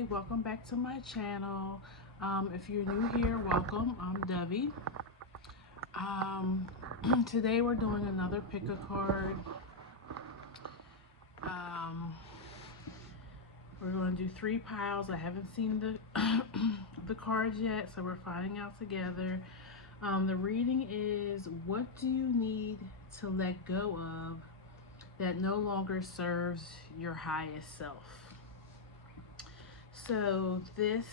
Hi, welcome back to my channel. If you're new here, welcome. I'm Debbie. Um, Today we're doing another pick a card. Um, we're going to do 3 piles. I haven't seen the the cards yet, so we're finding out together. The reading is, what do you need to let go of that no longer serves your highest self? So this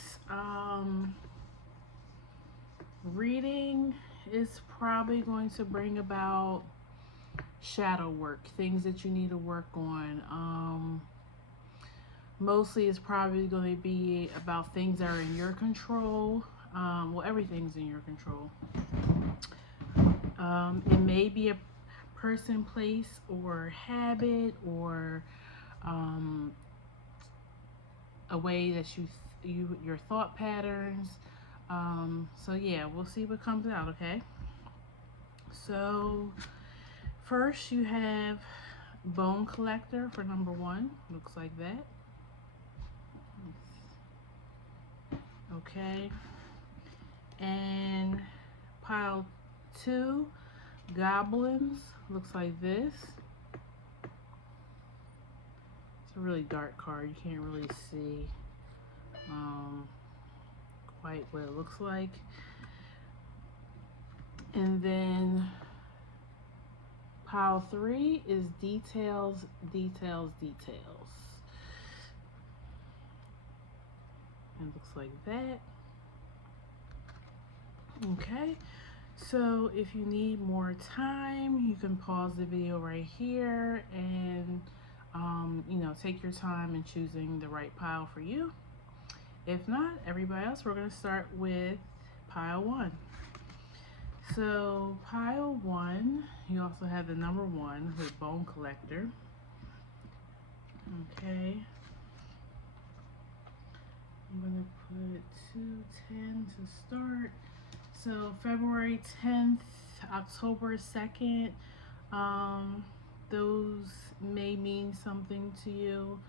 reading is probably going to bring about shadow work, things that you need to work on. Mostly it's probably going to be about things that are in your control. Well, everything's in your control. It may be a person, place, or habit, or a way that your thought patterns. So yeah, we'll see what comes out. Okay. So first you have bone collector for number 1. Looks like that. Okay. And pile 2, goblins. Looks like this. It's a really dark card. You can't really see quite what it looks like. And then pile 3 is details, details, details. It looks like that. Okay, so if you need more time, you can pause the video right here and take your time in choosing the right pile for you. If not, everybody else, we're going to start with pile 1. So pile 1, you also have the number 1 with bone collector. Okay, I'm going to put 210 to start. So February 10th, October 2nd, those may mean something to you.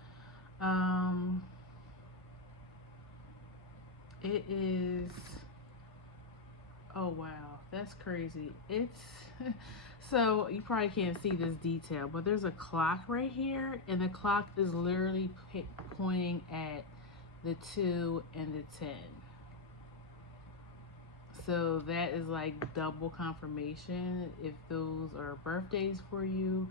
It is, oh wow, that's crazy. It's, so you probably can't see this detail, but there's a clock right here, and the clock is literally pointing at the 2 and the 10. So that is like double confirmation if those are birthdays for you.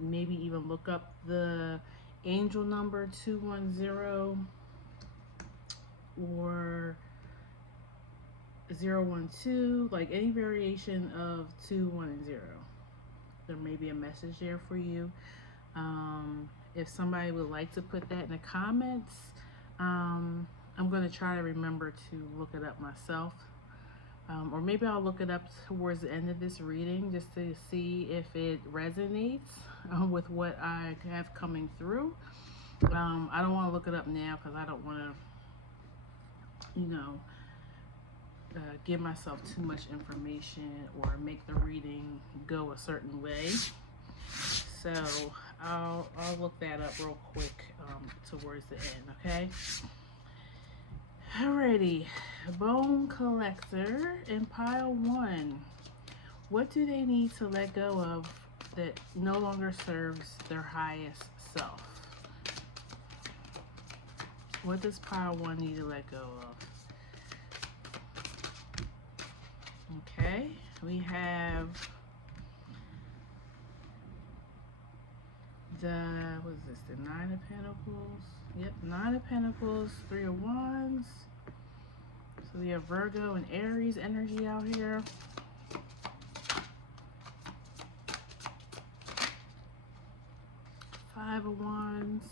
Maybe even look up the angel number 210 or 012, like any variation of 2, 1, and 0. There may be a message there for you. If somebody would like to put that in the comments, I'm going to try to remember to look it up myself. Or maybe I'll look it up towards the end of this reading just to see if it resonates with what I have coming through. I don't want to look it up now because I don't want to, give myself too much information or make the reading go a certain way. So I'll look that up real quick towards the end, okay? Alrighty, bone collector in pile 1. What do they need to let go of that no longer serves their highest self? What does pile 1 need to let go of? Okay, we have what is this, the 9 of Pentacles? Yep, 9 of Pentacles, 3 of Wands. So we have Virgo and Aries energy out here. Five of Wands.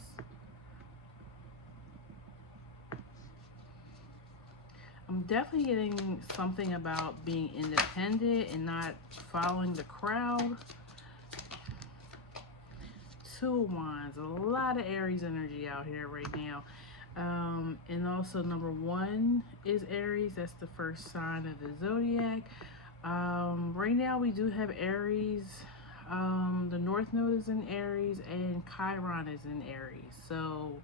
I'm definitely getting something about being independent and not following the crowd. 2 of Wands, a lot of Aries energy out here right now. And also number 1 is Aries. That's the first sign of the zodiac. Right now we do have Aries. The North Node is in Aries and Chiron is in Aries. So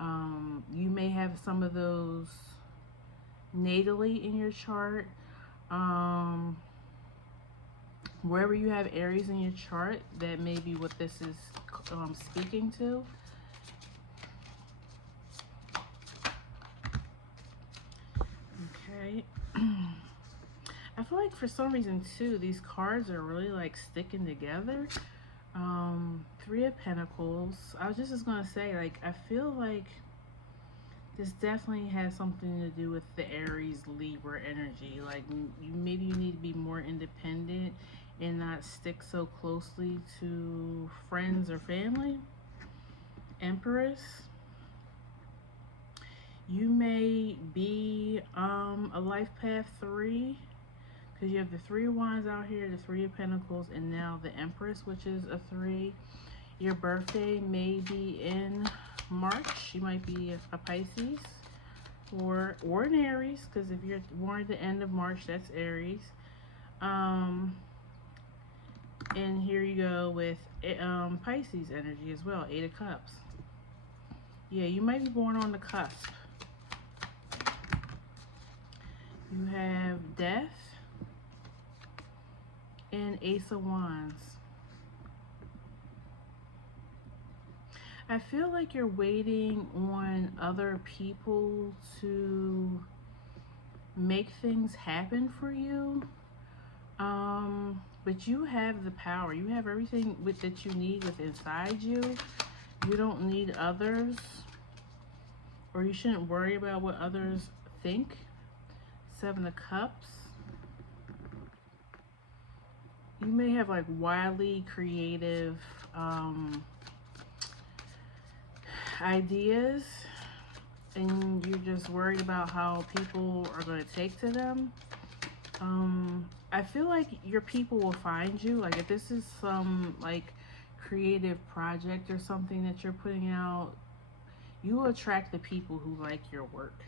You may have some of those natally in your chart. Um, Wherever you have Aries in your chart, that may be what this is speaking to. Okay. I feel like for some reason too, these cards are really like sticking together. Three of Pentacles. I was just gonna say, like, I feel like this definitely has something to do with the Aries Libra energy. Like, maybe you need to be more independent and not stick so closely to friends or family. Empress. You may be a life path 3, because you have the 3 of Wands out here, the 3 of Pentacles, and now the Empress, which is a 3. Your birthday may be in March. You might be a Pisces or an Aries, because if you're born at the end of March, that's Aries. And here you go with Pisces energy as well, 8 of Cups. Yeah, you might be born on the cusp. You have Death and Ace of Wands. I feel like you're waiting on other people to make things happen for you. But you have the power. You have everything that you need inside you. You don't need others, or you shouldn't worry about what others think. 7 of Cups. You may have like wildly creative ideas, and you're just worried about how people are going to take to them. I feel like your people will find you. Like, if this is some like creative project or something that you're putting out, you will attract the people who like your work.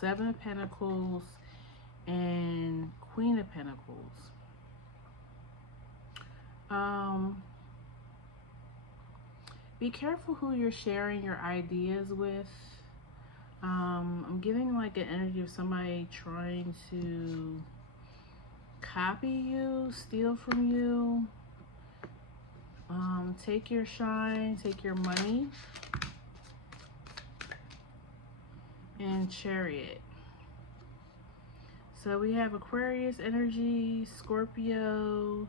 7 of Pentacles and Queen of Pentacles. Be careful who you're sharing your ideas with. I'm getting like an energy of somebody trying to copy you, steal from you, take your shine, take your money. And Chariot. So we have Aquarius energy, Scorpio,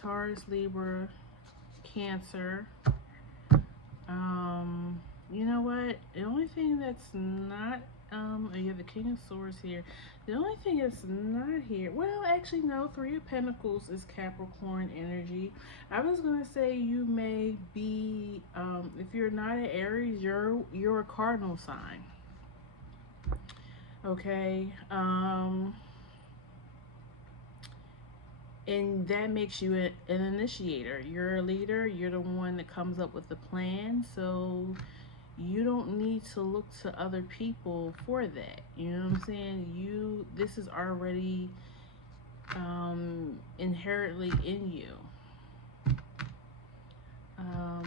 Taurus, Libra, Cancer. You know what? The only thing that's not, you have the King of Swords here. The only thing that's not here, well, actually, no, 3 of Pentacles is Capricorn energy. I was going to say you may be, if you're not an Aries, you're a cardinal sign. Okay. And that makes you an initiator. You're a leader. You're the one that comes up with the plan. So you don't need to look to other people for that. You know what I'm saying? This is already inherently in you.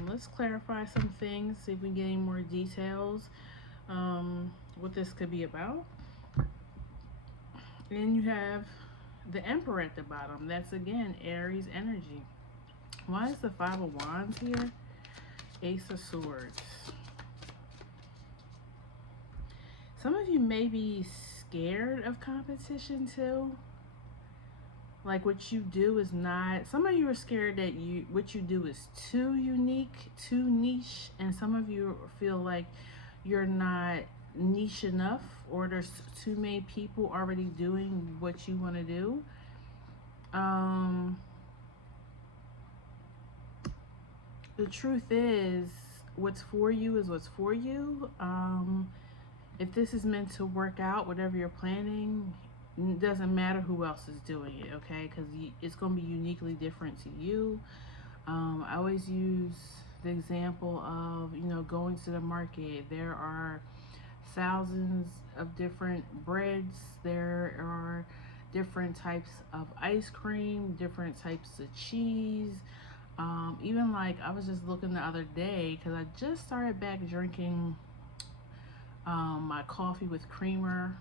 Let's clarify some things, see if we can get any more details, what this could be about. And you have the Emperor at the bottom. That's, again, Aries energy. Why is the 5 of Wands here? Ace of Swords. Some of you may be scared of competition too. Like, what you do is not, some of you are scared that what you do is too unique, too niche, and some of you feel like you're not niche enough, or there's too many people already doing what you want to do. The truth is, what's for you is what's for you. If this is meant to work out, whatever you're planning, it doesn't matter who else is doing it, okay? Because it's going to be uniquely different to you. I always use the example of, going to the market. There are thousands of different breads. There are different types of ice cream, different types of cheese. Even like I was just looking the other day because I just started back drinking my coffee with creamer.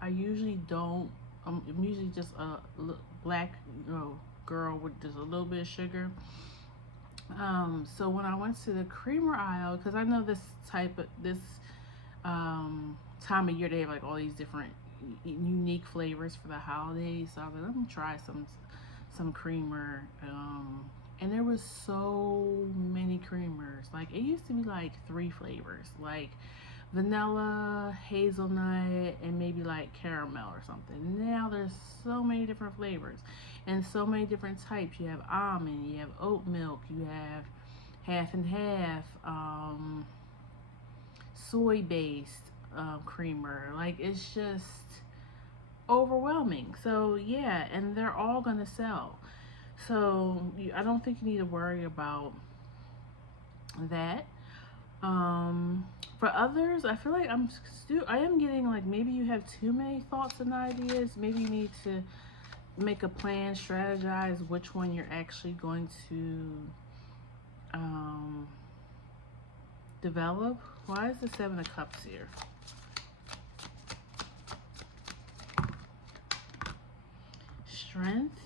I usually don't. I'm usually just a black, girl with just a little bit of sugar. So when I went to the creamer aisle, because I know this time of year they have like all these different unique flavors for the holidays. So I was like, let me try some creamer. And there was so many creamers. Like it used to be like three flavors, like vanilla, hazelnut, and maybe like caramel or something. Now there's so many different flavors and so many different types. You have almond, you have oat milk, you have half and half, soy based creamer. Like it's just overwhelming. So yeah, and they're all gonna sell. So I don't think you need to worry about that. Um, for others, I feel like I am getting like maybe you have too many thoughts and ideas. Maybe you need to make a plan, strategize which one you're actually going to um, develop. Why is the Seven of Cups here? Strength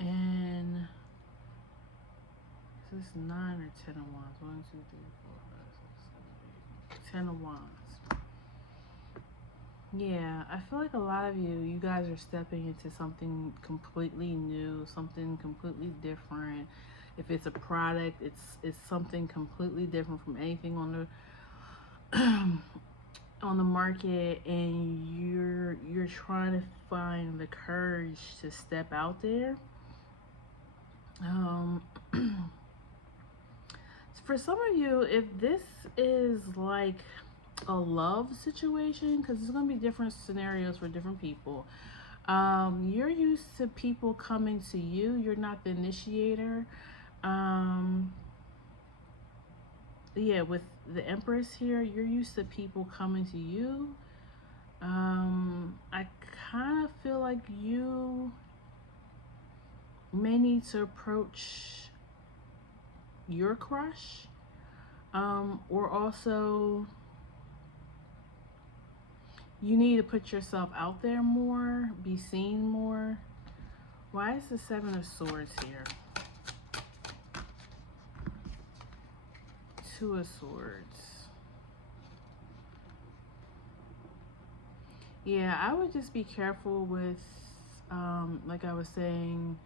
and is this 9 or 10 of Wands? 1, 2, 3, 4, 5, 6, 7, 8. 10 of Wands. Yeah, I feel like a lot of you guys are stepping into something completely new, something completely different. If it's a product, it's something completely different from anything on the on the market, and you're trying to find the courage to step out there. Um, for some of you, if this is like a love situation, because there's going to be different scenarios for different people. You're used to people coming to you. You're not the initiator. Um, yeah, with the Empress here, you're used to people coming to you. I kind of feel like you may need to approach your crush, or also you need to put yourself out there more, be seen more. Why is the Seven of Swords here? Two of Swords. Yeah, I would just be careful with, like I was saying,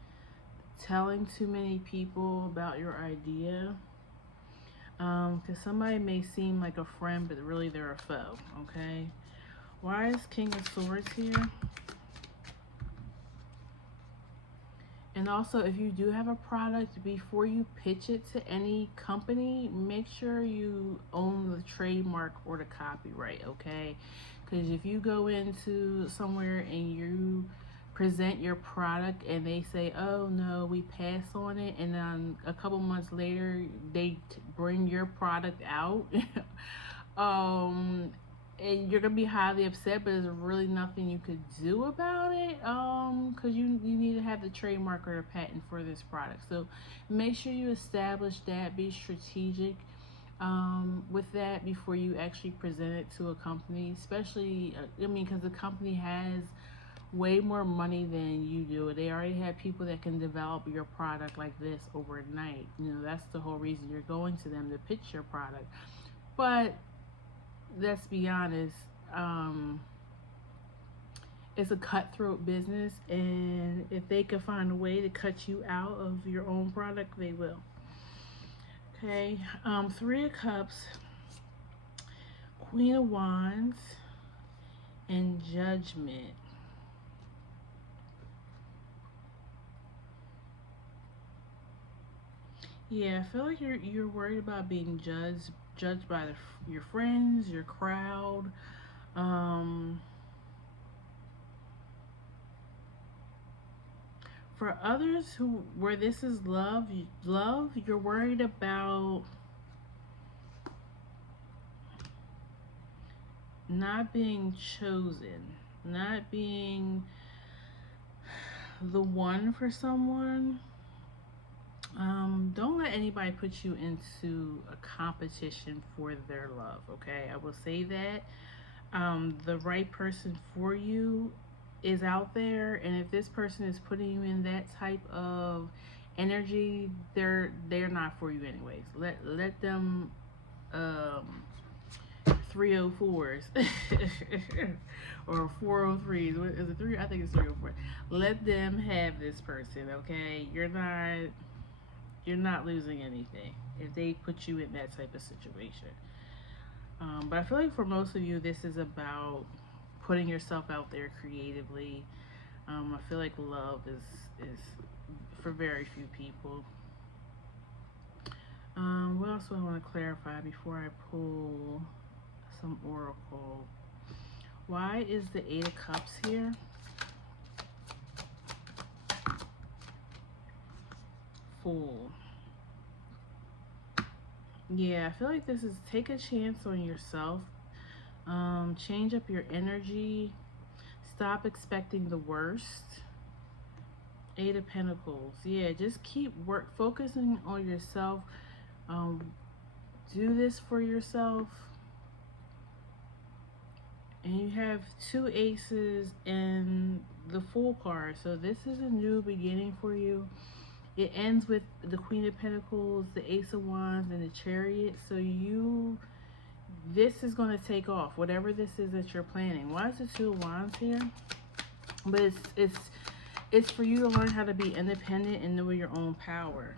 telling too many people about your idea. Because somebody may seem like a friend, but really they're a foe, okay? Why is King of Swords here? And also, if you do have a product, before you pitch it to any company, make sure you own the trademark or the copyright, okay? Because if you go into somewhere and you present your product and they say, oh no, we pass on it, and then a couple months later they bring your product out, um, and you're gonna be highly upset, but there's really nothing you could do about it, because you need to have the trademark or the patent for this product. So make sure you establish that, be strategic with that before you actually present it to a company, especially I mean, because the company has way more money than you do. They already have people that can develop your product like this overnight. That's the whole reason you're going to them, to pitch your product. But let's be honest, it's a cutthroat business, and if they could find a way to cut you out of your own product, they will. Okay, Three of Cups, Queen of Wands, and Judgment. Yeah, I feel like you're worried about being judged by your friends, your crowd. Um, for others where this is love, you're worried about not being chosen, not being the one for someone, don't let anybody put you into a competition for their love, okay? I will say that. The right person for you is out there, and if this person is putting you in that type of energy, they're not for you anyways. Let them 304s or 403s. What is it? Three? I think it's 304. Let them have this person, okay? You're not losing anything if they put you in that type of situation. But I feel like for most of you, this is about putting yourself out there creatively. I feel like love is for very few people. What else do I want to clarify before I pull some oracle? Why is the Eight of Cups here? Fool. Yeah, I feel like this is take a chance on yourself. Change up your energy. Stop expecting the worst. Eight of Pentacles. Yeah, just keep focusing on yourself. Um, do this for yourself. And you have two aces and the Fool card. So this is a new beginning for you. It ends with the Queen of Pentacles, the Ace of Wands, and the Chariot. So this is going to take off, whatever this is that you're planning. Why is the Two of Wands here? But it's for you to learn how to be independent and know your own power.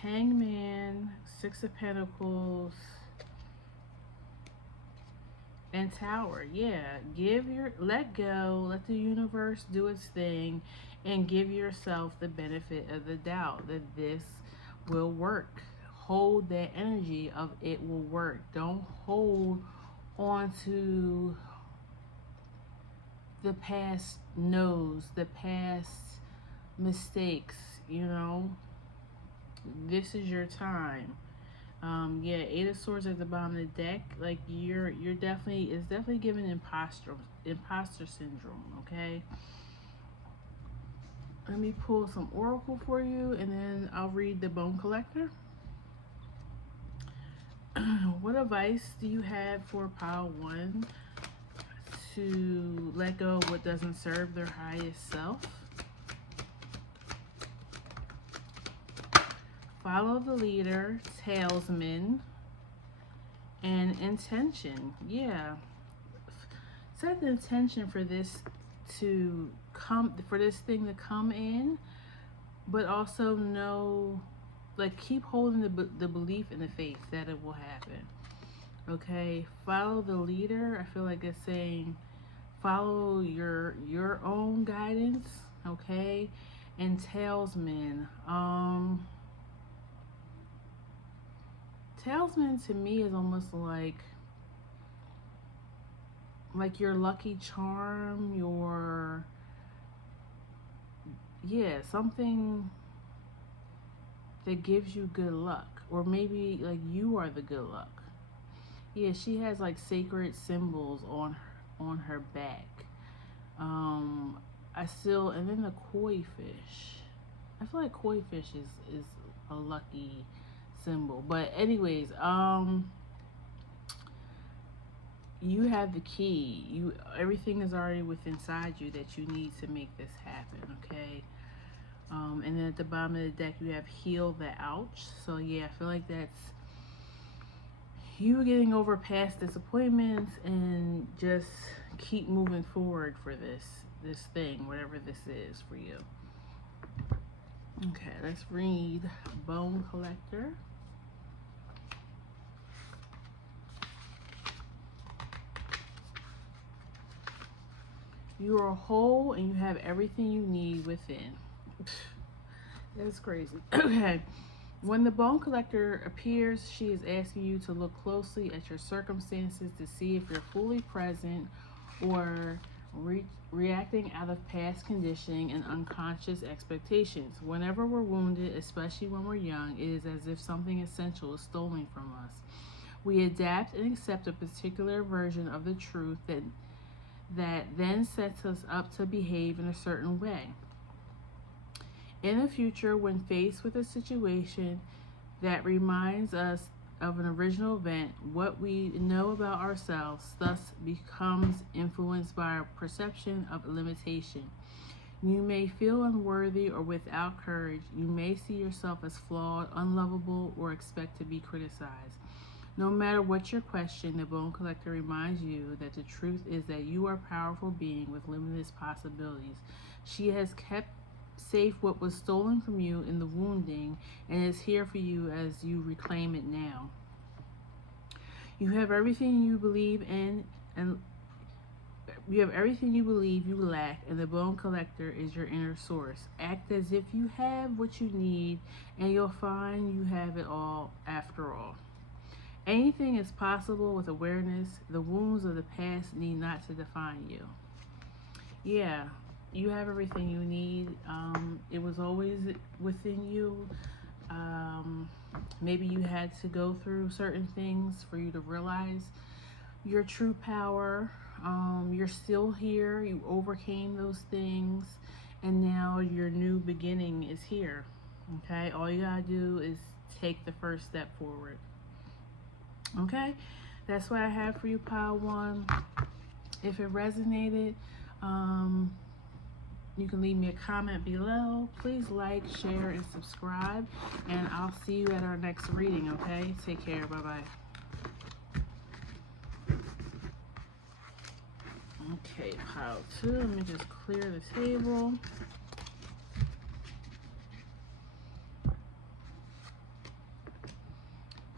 Hangman, Six of Pentacles, and Tower. Yeah, let go, let the universe do its thing, and give yourself the benefit of the doubt that this will work. Hold that energy of it will work. Don't hold on to the past no's, the past mistakes. This is your time. Yeah, Eight of Swords at the bottom of the deck. Like you're definitely, it's definitely giving imposter syndrome. Okay. Let me pull some oracle for you, and then I'll read the Bone Collector. What advice do you have for pile one to let go of what doesn't serve their highest self? Follow the leader, Talesman, and intention. Yeah. Set the intention for this to come, for this thing to come in, but also know, like, keep holding the belief and the faith that it will happen. Okay. Follow the leader. I feel like it's saying follow your own guidance. Okay. And Talesman. Talesman to me is almost like your lucky charm, something that gives you good luck, or maybe like you are the good luck. Yeah, she has like sacred symbols on her back. And then the koi fish. I feel like koi fish is a lucky symbol. But anyways, you have the key. Everything is already within inside you that you need to make this happen. Okay. And then at the bottom of the deck you have heal the ouch. So yeah, I feel like that's you getting over past disappointments and just keep moving forward for this thing, whatever this is for you. Okay, let's read Bone Collector. You are whole and you have everything you need within. That's crazy. Okay. When the Bone Collector appears, she is asking you to look closely at your circumstances to see if you're fully present or reacting out of past conditioning and unconscious expectations. Whenever we're wounded, especially when we're young, it is as if something essential is stolen from us. We adapt and accept a particular version of the truth that then sets us up to behave in a certain way. In the future, when faced with a situation that reminds us of an original event, what we know about ourselves thus becomes influenced by our perception of limitation. You may feel unworthy or without courage. You may see yourself as flawed, unlovable, or expect to be criticized. No matter what your question, the Bone Collector reminds you that the truth is that you are a powerful being with limitless possibilities. She has kept safe what was stolen from you in the wounding and is here for you as you reclaim it now. You have everything you believe in, and you have everything you believe you lack, and the Bone Collector is your inner source. Act as if you have what you need, and you'll find you have it all after all. Anything is possible with awareness. The wounds of the past need not to define you. Yeah, you have everything you need. It was always within you. Maybe you had to go through certain things for you to realize your true power. You're still here. You overcame those things, and now your new beginning is here. Okay, all you gotta do is take the first step forward. Okay, that's what I have for you, pile one. If it resonated, you can leave me a comment below. Please like, share, and subscribe, and I'll see you at our next reading. Okay, take care. Bye bye. Okay, pile two. Let me just clear the table.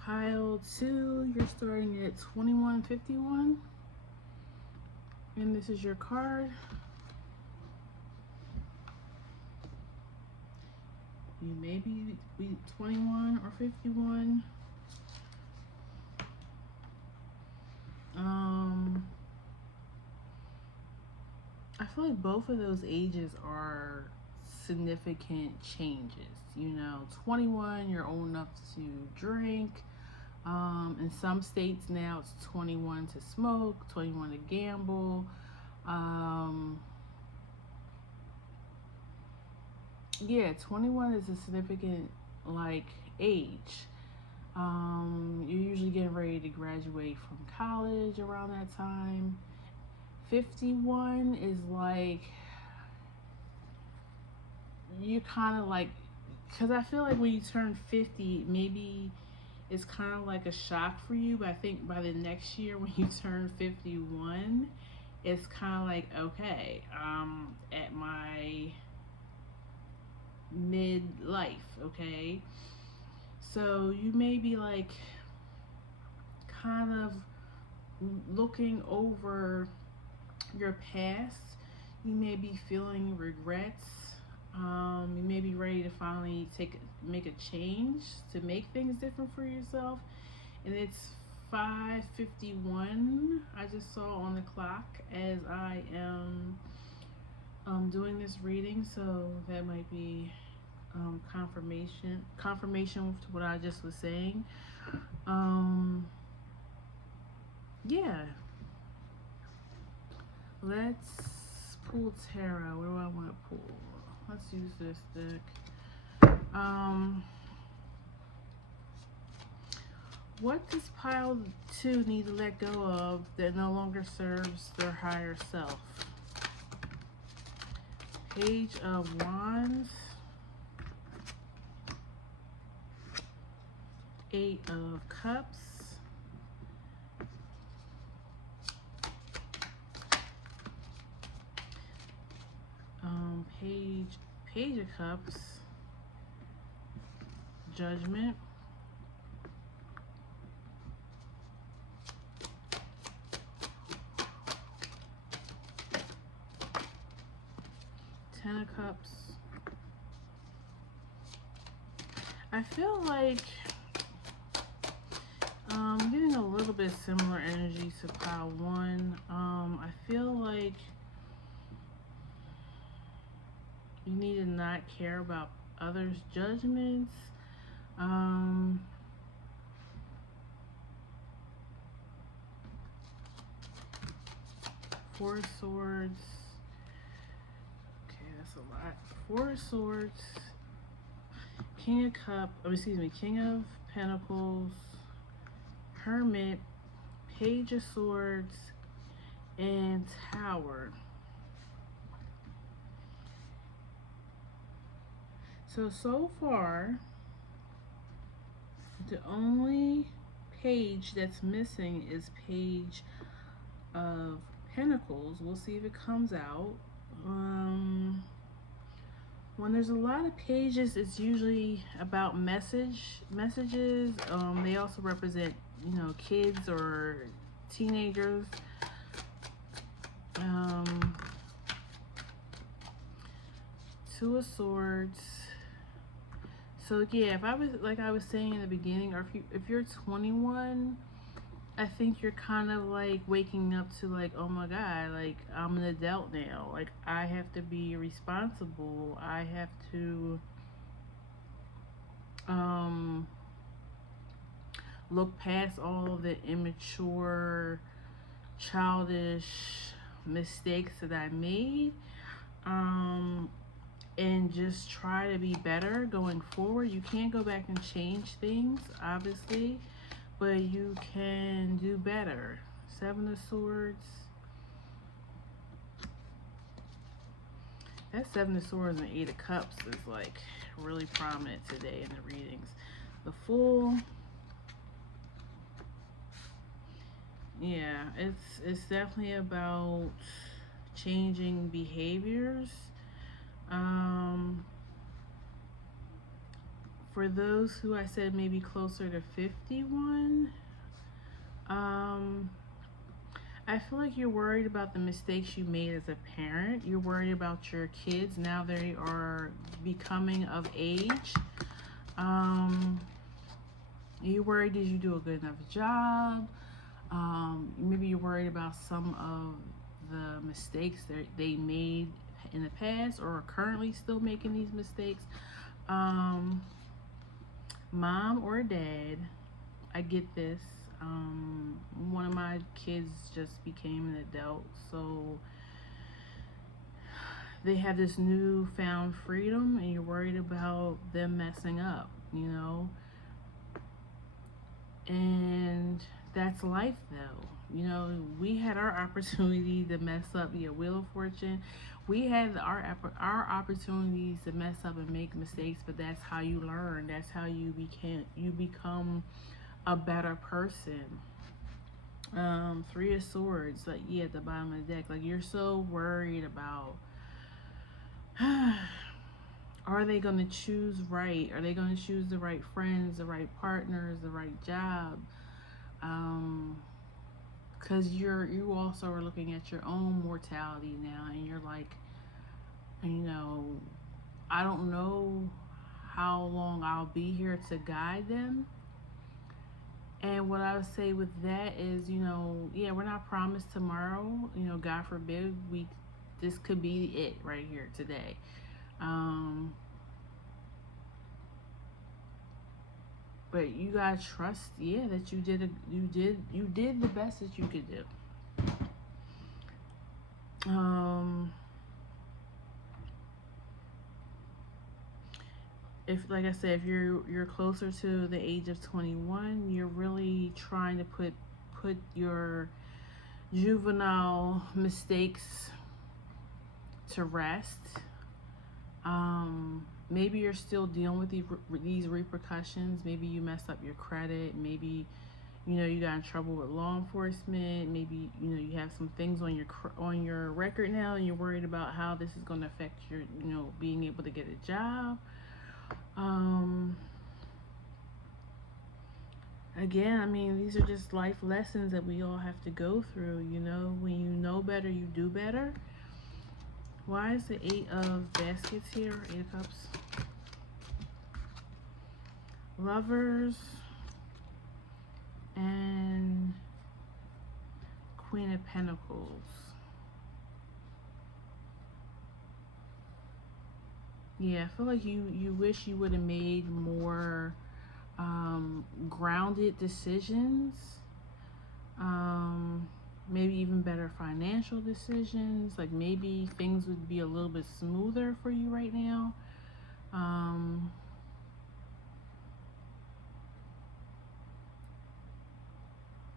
Pile two, you're starting at 2151, and this is your card. You may be 21 or 51. I feel like both of those ages are significant changes. You know, 21, you're old enough to drink. In some states now it's 21 to smoke, 21 to gamble. Yeah, 21 is a significant like age. You're usually getting ready to graduate from college around that time. 51 is like you kind of like, because I feel like when you turn 50, maybe it's kind of like a shock for you, but I think by the next year when you turn 51, it's kind of like, okay, at my midlife, okay? So you may be like kind of looking over your past. You may be feeling regrets. You may be ready to finally make a change to make things different for yourself. And it's 5:51. I just saw on the clock as I am doing this reading, so that might be confirmation to what I just was saying. Yeah. Let's pull tarot. What do I want to pull? Let's use this deck. What does pile two need to let go of that no longer serves their higher self? Page of Wands, Eight of Cups, Page of Cups, Judgment, Ten of Cups. I feel like I'm getting a little bit similar energy to pile one. I feel like you need to not care about others' judgments. Four of Swords. Okay, that's a lot. Four of Swords. King of Cups. Oh, excuse me. King of Pentacles. Hermit. Page of Swords. And Tower. So far, the only page that's missing is Page of Pentacles. We'll see if it comes out. When there's a lot of pages, it's usually about messages. They also represent, kids or teenagers. Two of Swords. So yeah, if I was, like I was saying in the beginning, or if you're 21, I think you're kind of like waking up to like, oh my God, like I'm an adult now. Like I have to be responsible. I have to look past all the immature, childish mistakes that I made. And just try to be better going forward. You can't go back and change things, obviously, but you can do better. Seven of Swords. That Seven of Swords and Eight of Cups is like really prominent today in the readings. The Fool. Yeah, it's definitely about changing behaviors. For those who I said maybe closer to 51, I feel like you're worried about the mistakes you made as a parent. You're worried about your kids. Now they are becoming of age. You're worried, did you do a good enough job? Maybe you're worried about some of the mistakes that they made in the past or are currently still making these mistakes. Mom or dad, I get this. One of my kids just became an adult, so they have this newfound freedom, and you're worried about them messing up, And that's life, though. We had our opportunity to mess up. Wheel of Fortune. We had our opportunities to mess up and make mistakes, but that's how you learn. That's how you become a better person. Three of Swords, like at the bottom of the deck, like you're so worried about are they going to choose right? Are they going to choose the right friends, the right partners, the right job? Because you also are looking at your own mortality now, and you're like, I don't know how long I'll be here to guide them. And what I would say with that is, we're not promised tomorrow. God forbid, this could be it right here today. But you gotta trust, that you did the best that you could do. If, like I said, if you're closer to the age of 21, you're really trying to put your juvenile mistakes to rest. Maybe you're still dealing with these repercussions. Maybe you messed up your credit. Maybe you got in trouble with law enforcement. Maybe you have some things on your record now, and you're worried about how this is going to affect your being able to get a job. Again, these are just life lessons that we all have to go through. When you know better, you do better. Why is the Eight of Baskets here? Eight of Cups. Lovers. And Queen of Pentacles. Yeah, I feel like you wish you would have made more grounded decisions. maybe even better financial decisions. Like maybe things would be a little bit smoother for you right now. Um,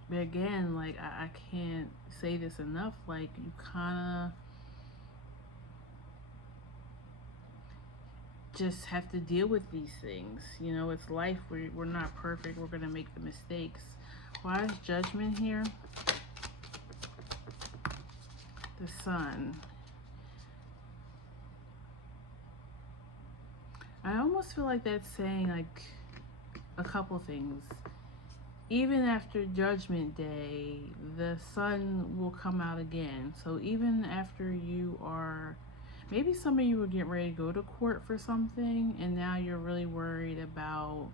but again, like I can't say this enough. Like you kind of just have to deal with these things. You know, it's life. We're not perfect. We're gonna make the mistakes. Why is Judgment here? The Sun. I almost feel like that's saying like a couple things. Even after Judgment Day, the sun will come out again. So even after you are, maybe some of you will get ready to go to court for something, and now you're really worried about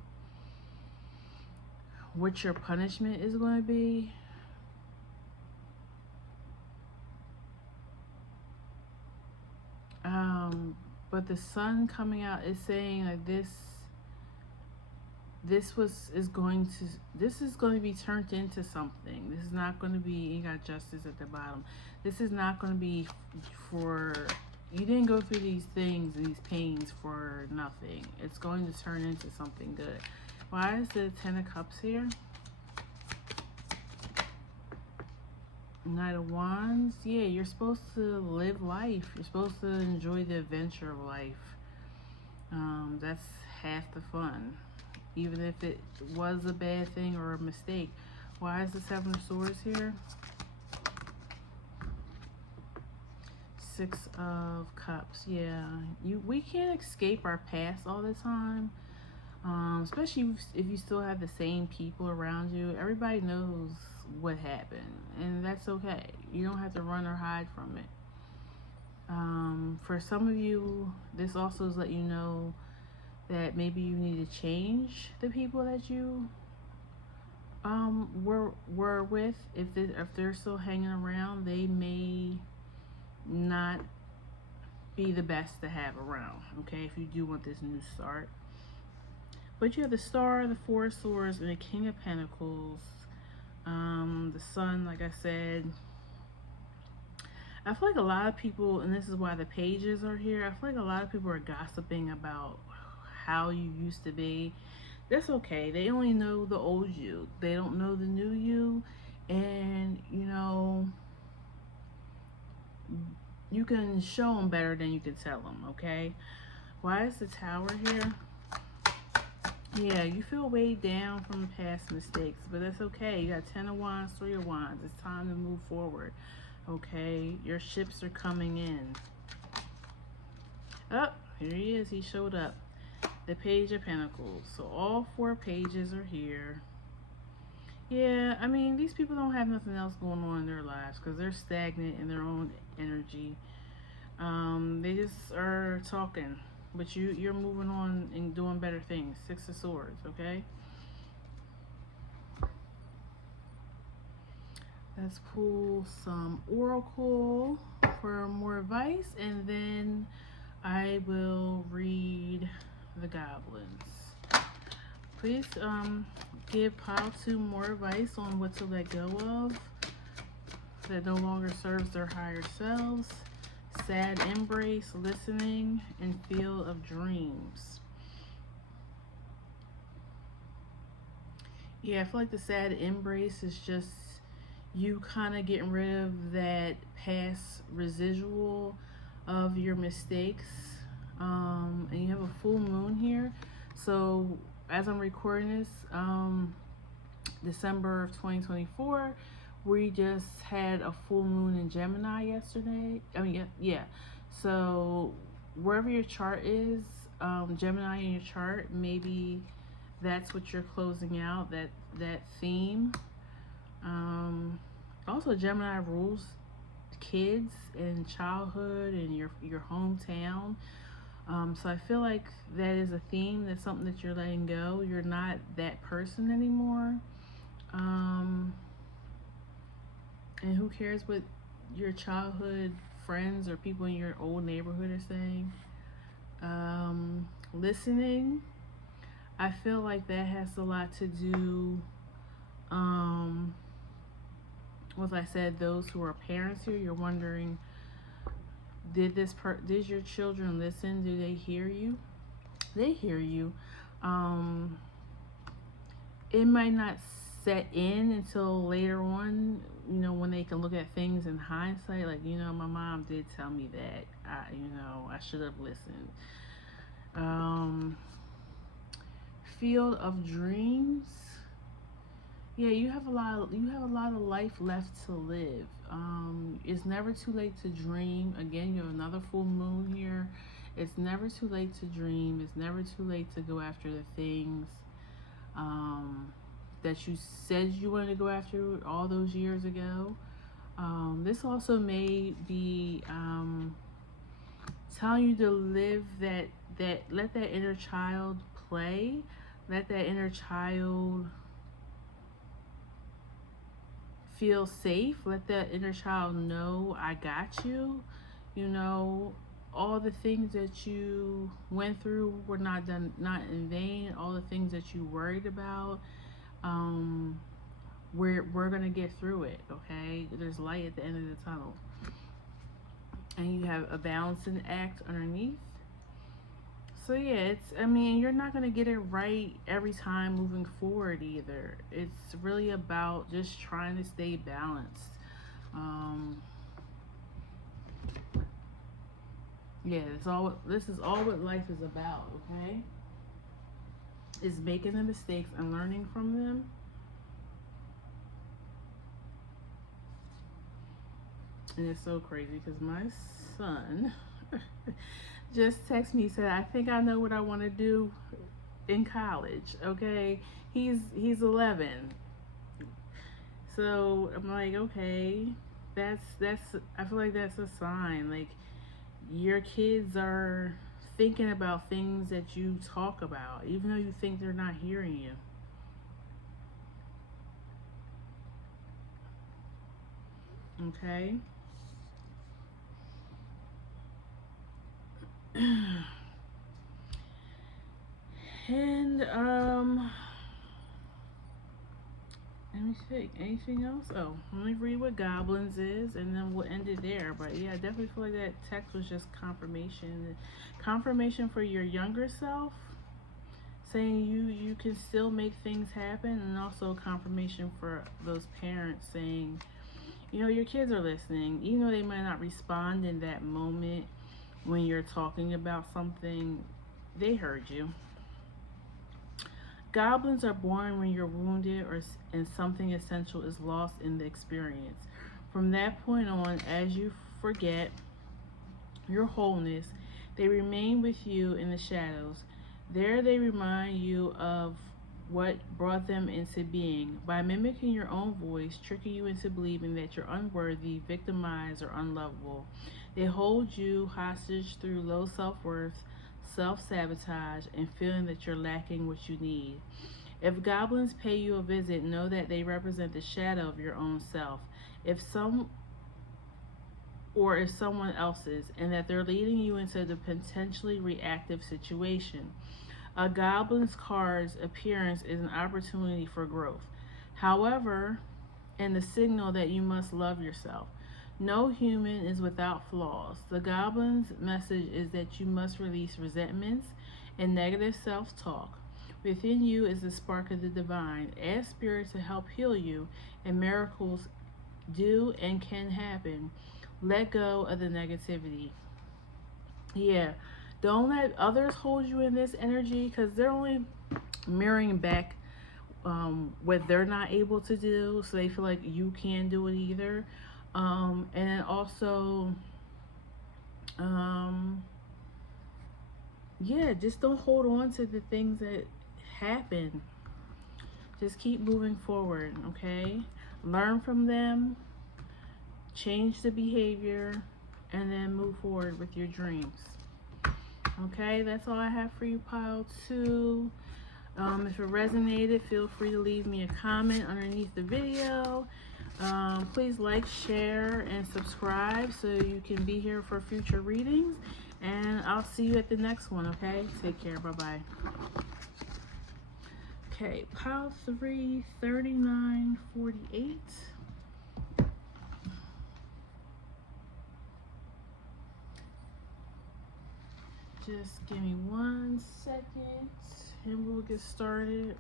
what your punishment is going to be. But the sun coming out is saying like this is going to be turned into something. This is not going to be, you got justice at the bottom. This is not going to be for, you didn't go through these things and these pains for nothing. It's going to turn into something good. Why is the 10 of Cups here? Knight of Wands. Yeah, you're supposed to live life. You're supposed to enjoy the adventure of life. That's half the fun, even if it was a bad thing or a mistake. Why is the 7 of Swords here? 6 of Cups. Yeah, we can't escape our past all the time. Especially if you still have the same people around you. Everybody knows what happened, and that's okay. You don't have to run or hide from it. For some of you, this also is let you know that maybe you need to change the people that you were with. If they're still hanging around, they may not be the best to have around. Okay, if you do want this new start. But you have the Star, the 4 of Swords, and the King of Pentacles. The Sun, like I said. I feel like a lot of people, and this is why the pages are here, I feel like a lot of people are gossiping about how you used to be. That's okay. They only know the old you. They don't know the new you. And, you know, you can show them better than you can tell them, okay? Why is the Tower here? Yeah, you feel weighed down from the past mistakes, but that's okay. You got 10 of Wands, 3 of Wands. It's time to move forward, okay? Your ships are coming in. Oh, here he is. He showed up. The Page of Pentacles. So all 4 pages are here. Yeah, I mean, these people don't have nothing else going on in their lives because they're stagnant in their own energy. They just are talking. But you're moving on and doing better things. 6 of Swords, okay? Let's pull some Oracle for more advice, and then I will read the Goblins. Please give pile 2 more advice on what to let go of that no longer serves their higher selves. Sad embrace, listening, and field of dreams. Yeah, I feel like the sad embrace is just you kind of getting rid of that past residual of your mistakes. And you have a full moon here. So as I'm recording this, December of 2024, we just had a full moon in Gemini yesterday. I mean, yeah. So wherever your chart is, Gemini in your chart, maybe that's what you're closing out, that theme. Also, Gemini rules kids and childhood and your hometown. So I feel like that is a theme. That's something that you're letting go. You're not that person anymore. And who cares what your childhood friends or people in your old neighborhood are saying? Listening. I feel like that has a lot to do As I said, those who are parents here, you're wondering, did your children listen? Do they hear you? They hear you. Um, it might not set in until later on, when they can look at things in hindsight, like, my mom did tell me that I should have listened. um Field of dreams. Yeah, you have a lot of life left to live. It's never too late to dream. Again, you have another full moon here. It's never too late to dream. It's never too late to go after the things um, that you said you wanted to go after all those years ago. This also may be telling you to live that let that inner child play. Let that inner child feel safe. Let that inner child know, I got you. You know, all the things that you went through were not in vain. All the things that you worried about, um, we're gonna get through it. Okay, there's light at the end of the tunnel, and you have a balancing act underneath. So yeah, you're not gonna get it right every time moving forward either. It's really about just trying to stay balanced. Um, yeah, this is all what life is about. Okay, is making the mistakes and learning from them. And it's so crazy because my son just texted me, said, I think I know what I want to do in college. Okay, he's 11. So I'm like, okay, that's I feel like that's a sign. Like, your kids are thinking about things that you talk about, even though you think they're not hearing you. Okay. And let me see. Anything else? Oh, let me read what goblins is, and then we'll end it there. But yeah, I definitely feel like that text was just confirmation. Confirmation for your younger self, saying you can still make things happen, and also confirmation for those parents saying, your kids are listening, even though they might not respond in that moment when you're talking about something. They heard you. Goblins are born when you're wounded and something essential is lost in the experience. From that point on, as you forget your wholeness, they remain with you in the shadows. There they remind you of what brought them into being. By mimicking your own voice, tricking you into believing that you're unworthy, victimized, or unlovable. They hold you hostage through low self worth, self sabotage, and feeling that you're lacking what you need. If goblins pay you a visit, know that they represent the shadow of your own self. If some or if someone else's, and that they're leading you into the potentially reactive situation. A goblin's card's appearance is an opportunity for growth. However, and the signal that you must love yourself. No human is without flaws. The goblin's message is that you must release resentments and negative self talk. Within you is the spark of the divine. Ask Spirit to help heal you, and miracles do and can happen. Let go of the negativity. Yeah, don't let others hold you in this energy, because they're only mirroring back what they're not able to do, so they feel like you can't do it either. And then also, um, yeah, just don't hold on to the things that happen. Just keep moving forward, okay? Learn from them, change the behavior, and then move forward with your dreams. Okay, that's all I have for you, pile 2. If it resonated, feel free to leave me a comment underneath the video. Please like, share, and subscribe so you can be here for future readings. And I'll see you at the next one, okay? Take care. Bye-bye. Okay, pile 3, 39, 48. Just give me 1 second and we'll get started.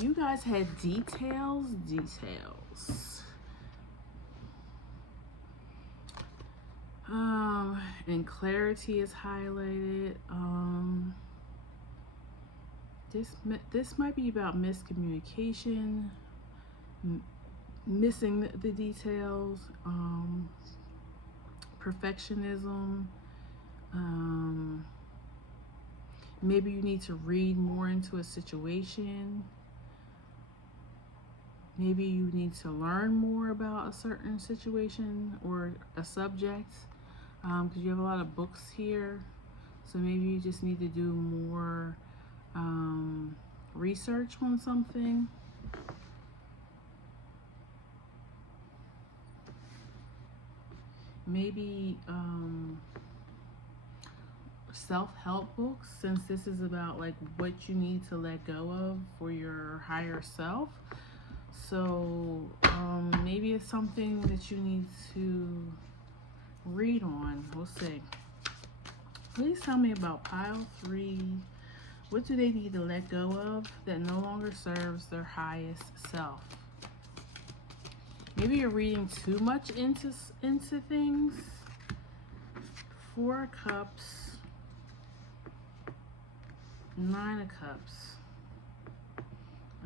You guys had details. And clarity is highlighted. This might be about miscommunication, missing the details, perfectionism. Maybe you need to read more into a situation. Maybe you need to learn more about a certain situation or a subject, because you have a lot of books here. So maybe you just need to do more research on something. Maybe self-help books, since this is about like what you need to let go of for your higher self. So maybe it's something that you need to read on. We'll see. Please tell me about pile 3. What do they need to let go of that no longer serves their highest self? Maybe you're reading too much into things. 4 of Cups, 9 of Cups.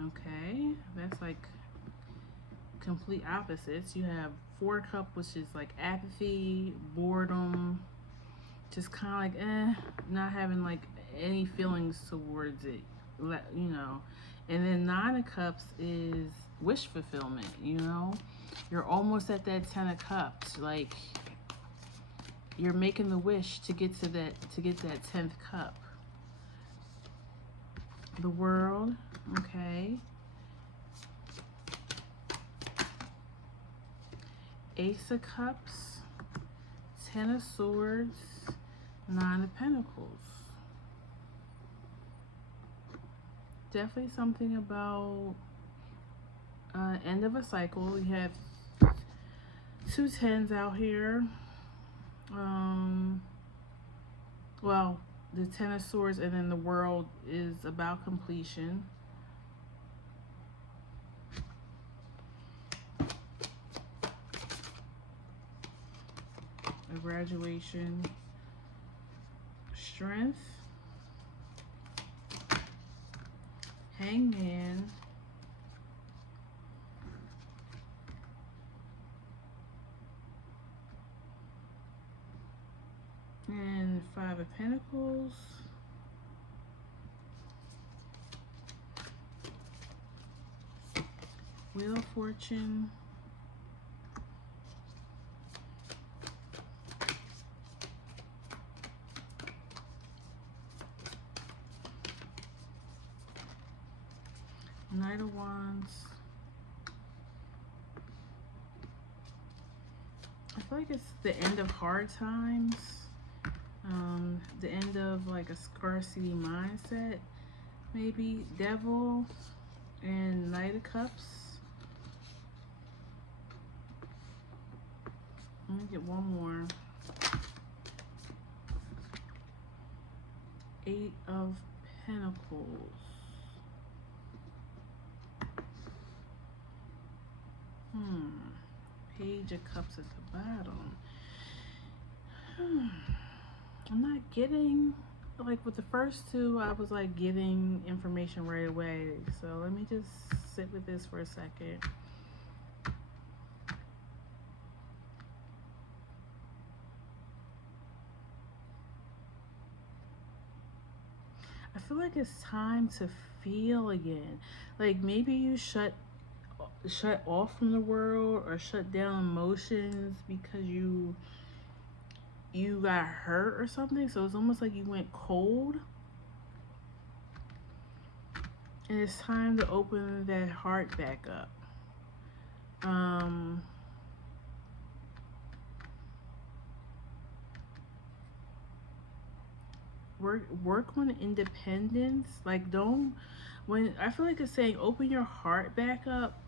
Okay, that's like complete opposites. You have 4 Cup, which is like apathy, boredom, just kind of like not having like any feelings towards it, you know. And then 9 of Cups is wish fulfillment, you know. You're almost at that 10 of Cups, like you're making the wish to get that 10th cup. The World, okay. Ace of Cups, 10 of Swords, 9 of Pentacles. Definitely something about end of a cycle. You have 2 10s out here. Well, the 10 of Swords and then the World is about completion. A graduation. Strength. Hangman. And 5 of Pentacles. Wheel of Fortune. Knight of Wands. I feel like it's the end of hard times. The end of like a scarcity mindset. Maybe Devil and Knight of Cups. Let me get one more. 8 of Pentacles. Page of Cups at the bottom. I'm not getting, like with the first 2, I was like getting information right away. So let me just sit with this for a second. I feel like it's time to feel again. Like maybe you shut off from the world or shut down emotions because you got hurt or something. So it's almost like you went cold. And it's time to open that heart back up. work on independence. Like, don't, when I feel like it's saying open your heart back up,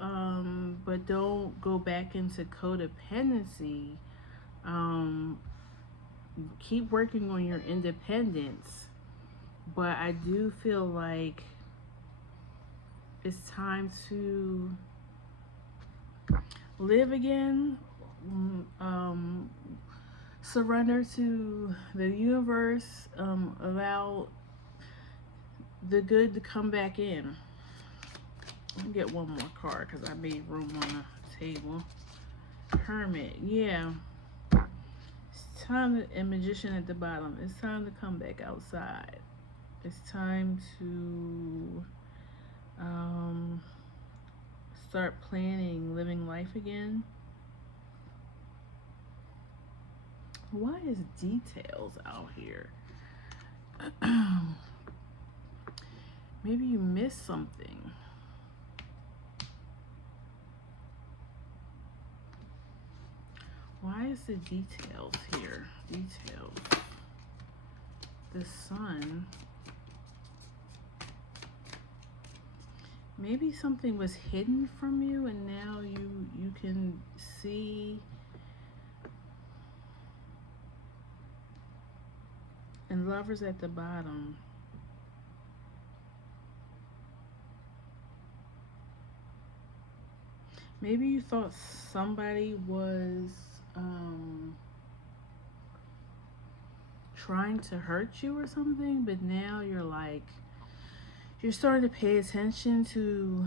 but don't go back into codependency. Um, keep working on your independence, but I do feel like it's time to live again. Um, surrender to the universe. Allow the good to come back in. Let me get one more card because I made room on the table. Hermit, yeah. It's time to, and Magician at the bottom. It's time to come back outside. It's time to start planning living life again. Why is details out here? Maybe you missed something. Why is the details here? Details. The sun. Maybe something was hidden from you and now you can see. And Lovers at the bottom. Maybe you thought somebody was trying to hurt you or something, but now you're like, you're starting to pay attention to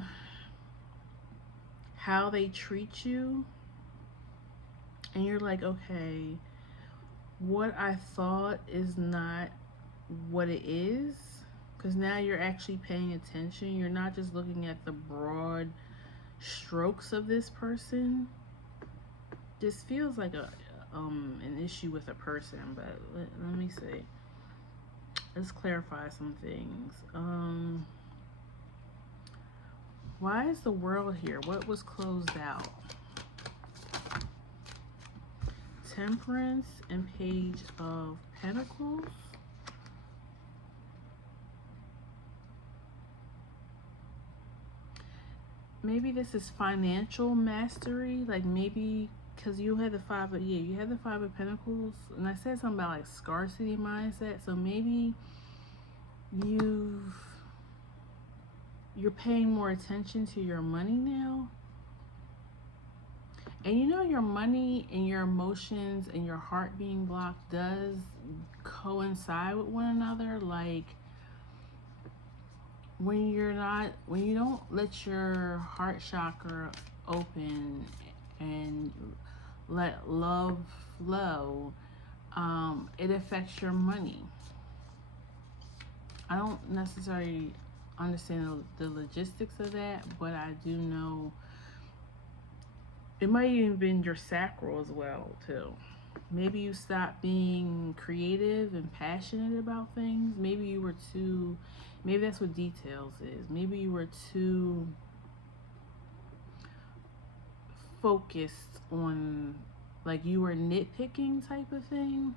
how they treat you. And you're like, okay, what I thought is not what it is. Because now you're actually paying attention. You're not just looking at the broad strokes of this person. This feels like an issue with a person, but let me see. Let's clarify some things. Why is the World here? What was closed out? Temperance and Page of Pentacles. Maybe this is financial mastery. Like maybe because you had the you had the Five of Pentacles, and I said something about like scarcity mindset. So maybe you're paying more attention to your money now. And you know, your money and your emotions and your heart being blocked does coincide with one another. Like when you don't let your heart chakra open and let love flow, it affects your money. I don't necessarily understand the logistics of that, but I do know it might even been your sacral as well too. Maybe you stopped being creative and passionate about things. Maybe you were too, maybe that's what details is. Maybe you were too focused on, like you were nitpicking type of thing.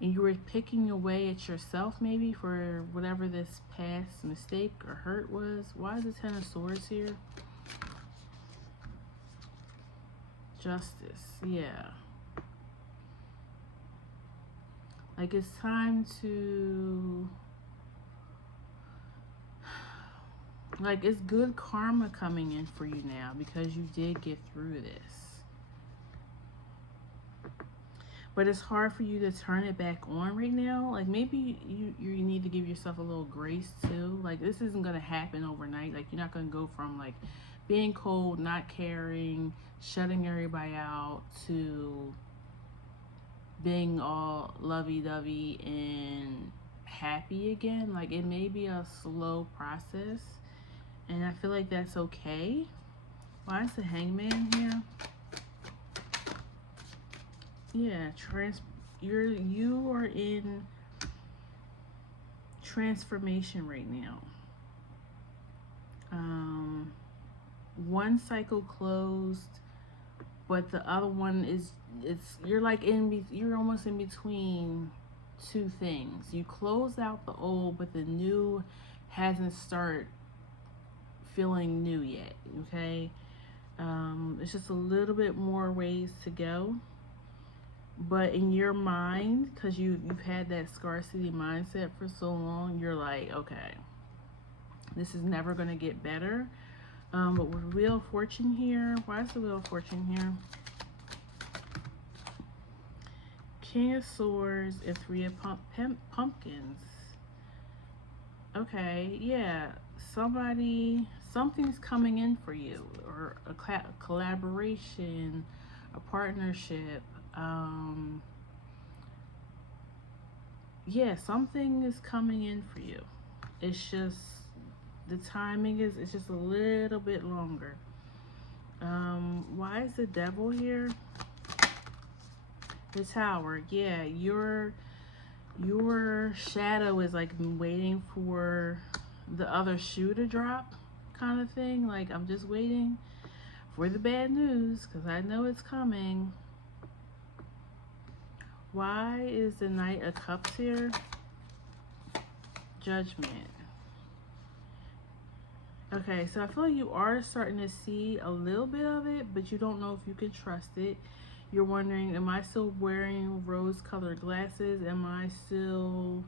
And you were picking away at yourself maybe for whatever this past mistake or hurt was. Why is the Ten of Swords here? Justice, yeah. Like it's time to, like it's good karma coming in for you now because you did get through this. But it's hard for you to turn it back on right now. Like maybe you need to give yourself a little grace too. Like this isn't gonna happen overnight. Like you're not gonna go from like being cold, not caring, shutting everybody out to being all lovey-dovey and happy again. Like it may be a slow process, and I feel like that's okay. Why is the Hangman here? Yeah, you are in transformation right now. One cycle closed, but the other one is, you're like you're almost in between two things. You close out the old, but the new hasn't started feeling new yet. Okay, it's just a little bit more ways to go. But in your mind, because you've had that scarcity mindset for so long, you're like, okay, this is never going to get better. But with Wheel of Fortune here, why is the Wheel of Fortune here? King of Swords and Three of Pumpkins. Okay, yeah, something's coming in for you, or a collaboration, a partnership. Yeah, something is coming in for you. It's just the timing is, it's just a little bit longer. Why is the Devil here? The Tower. Yeah, your shadow is like waiting for the other shoe to drop, kind of thing. Like, I'm just waiting for the bad news because I know it's coming. Why is the Knight of Cups here? Judgment. Okay, so I feel like you are starting to see a little bit of it, but you don't know if you can trust it. You're wondering, am I still wearing rose-colored glasses? Am I still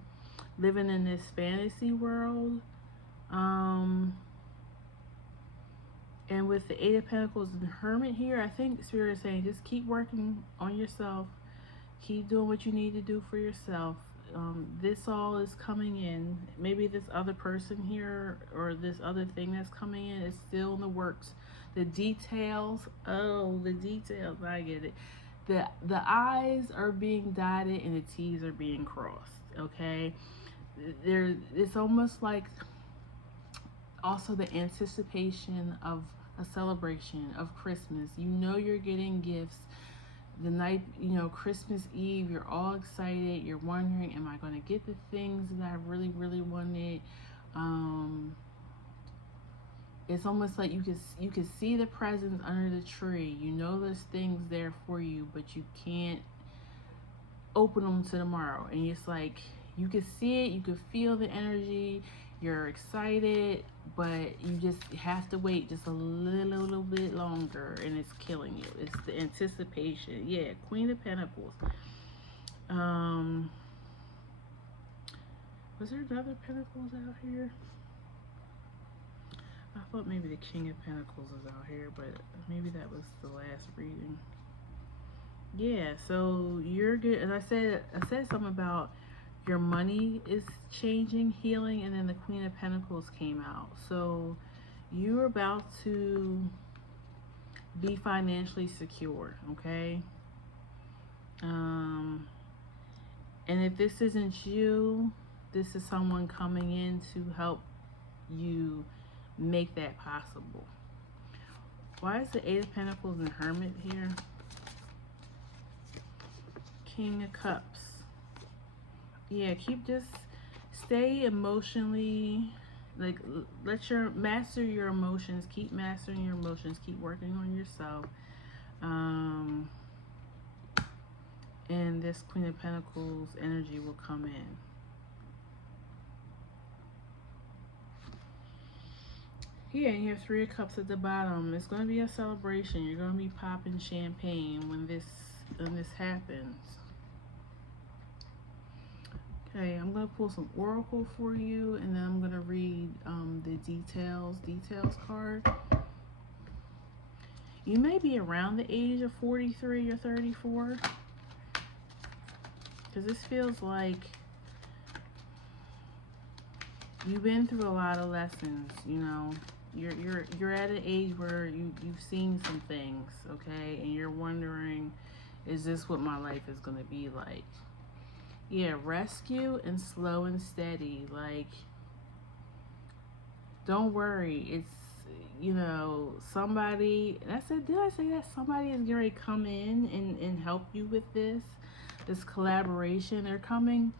living in this fantasy world? And with the Eight of Pentacles and Hermit here, I think Spirit is saying just keep working on yourself. Keep doing what you need to do for yourself. This all is coming in. Maybe this other person here or this other thing that's coming in is still in the works. The details, oh, the details, I get it. The I's are being dotted and the T's are being crossed, okay? It's almost like also the anticipation of a celebration of Christmas. You know you're getting gifts. The night, Christmas Eve, you're all excited. You're wondering, am I going to get the things that I really, really wanted? It's almost like you can see the presents under the tree. You know there's things there for you, but you can't open them to tomorrow. And it's like you can see it, you can feel the energy. You're excited, but you just have to wait just a little bit longer, and it's killing you. It's the anticipation. Yeah, Queen of Pentacles. Was there another Pentacles out here? I thought maybe the King of Pentacles was out here, but maybe that was the last reading. Yeah, so you're good. As I said something about your money is changing, healing, and then the Queen of Pentacles came out. So you're about to be financially secure, okay? And if this isn't you, this is someone coming in to help you make that possible. Why is the Eight of Pentacles and Hermit here? King of Cups. Yeah, stay emotionally, like, master your emotions. Keep mastering your emotions. Keep working on yourself. And this Queen of Pentacles energy will come in. Yeah, and you have Three of Cups at the bottom. It's going to be a celebration. You're going to be popping champagne when this happens. Okay, I'm going to pull some Oracle for you, and then I'm going to read the details card. You may be around the age of 43 or 34, because this feels like you've been through a lot of lessons. You're at an age where you've seen some things, okay, and you're wondering, is this what my life is going to be like? Yeah, rescue and slow and steady. Like, don't worry. It's, somebody, did I say that? Somebody is going to come in and help you with this collaboration. They're coming.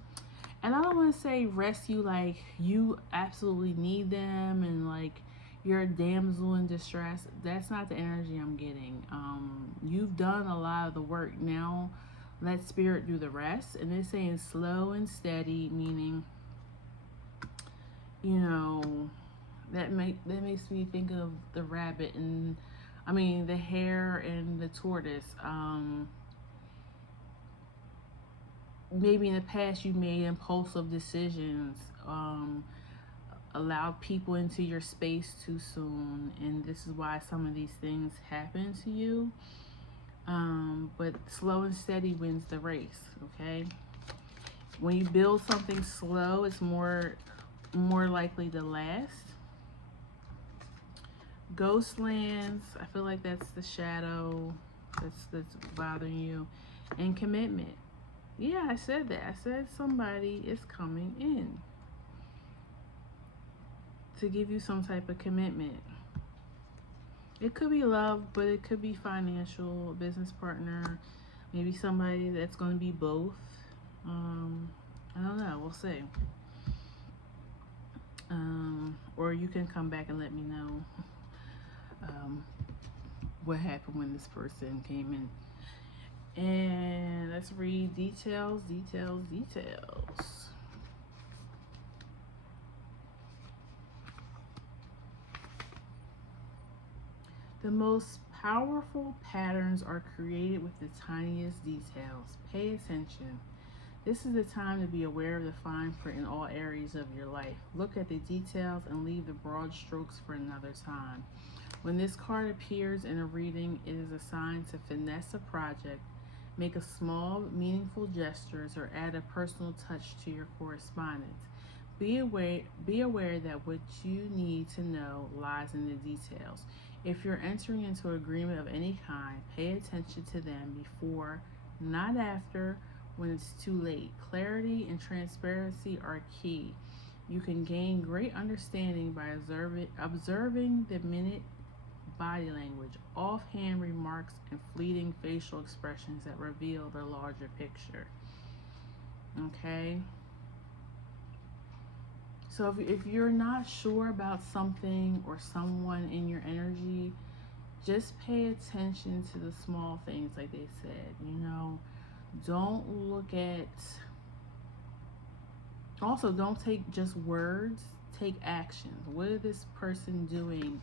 And I don't want to say rescue like you absolutely need them and like you're a damsel in distress. That's not the energy I'm getting. You've done a lot of the work. Now Let spirit do the rest. And they're saying slow and steady, meaning, you know, that makes me think of the rabbit and, I mean, the hare and the tortoise. Maybe in the past you made impulsive decisions, allowed people into your space too soon, and this is why some of these things happen to you. But slow and steady wins the race. Okay, when you build something slow, it's more likely to last. Ghost lands, I feel like that's the shadow that's bothering you. And commitment. Yeah, I said that. I said somebody is coming in to give you some type of commitment. It could be love, but it could be financial, business partner, maybe somebody that's going to be both. I don't know. We'll see. Or you can come back and let me know what happened when this person came in. And let's read details. The most powerful patterns are created with the tiniest details. Pay attention. This is the time to be aware of the fine print in all areas of your life. Look at the details and leave the broad strokes for another time. When this card appears in a reading, it is a sign to finesse a project, make a small, meaningful gestures, or add a personal touch to your correspondence. Be aware that what you need to know lies in the details. If you're entering into an agreement of any kind, pay attention to them before, not after, when it's too late. Clarity and transparency are key. You can gain great understanding by observing the minute body language, offhand remarks, and fleeting facial expressions that reveal the larger picture. Okay? So if you're not sure about something or someone in your energy, just pay attention to the small things, like they said. You know, don't look at, also don't take just words, take actions. What is this person doing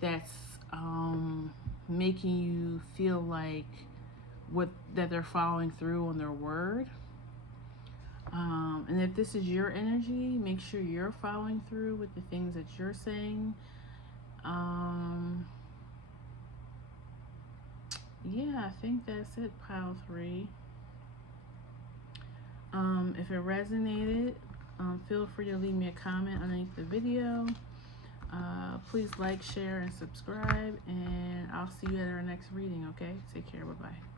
that's making you feel like that they're following through on their word? And if this is your energy, make sure you're following through with the things that you're saying. Yeah, I think that's it, pile 3. If it resonated, feel free to leave me a comment underneath the video. Please like, share, and subscribe, and I'll see you at our next reading, okay? Take care, bye-bye.